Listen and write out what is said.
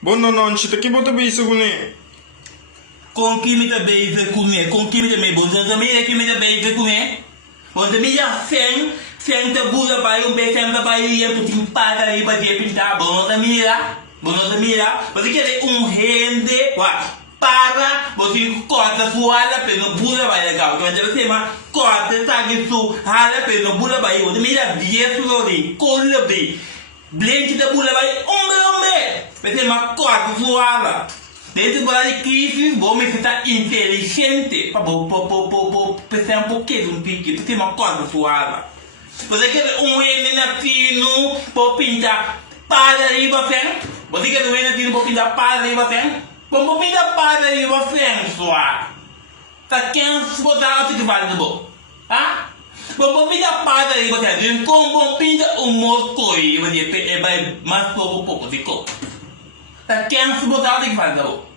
Bono non ci te bota bezig ne. Com que me tá bem comer, com que me tá bem bom, também que me tá bem comer. Bom, também já sem tá bula para bem sem tá para ir tu tem para aí para dia pintar, bom não mira, você quer rende, para, você corta sua ala pelo bula vai legal, que vai ter você mas corta sabe sua ala pelo bula vai, você mira 10 flores, colhe blend da bula vai, hombre, você mas corta sua ala. Dentro de crise, vou me ficar inteligente para pensar pouquinho um pique, porque uma coisa suave. Você quer enenatino para pintar para arriba frente? Você quer enenatino para pintar para arriba frente? Como pintar para arriba frente, suave. Tá quem se botar o que vale do bom? Ah? Vamos pintar para arriba frente. Como pintar mosco e vai mais pouco de cor. Tá quem se botar o que vale do bom?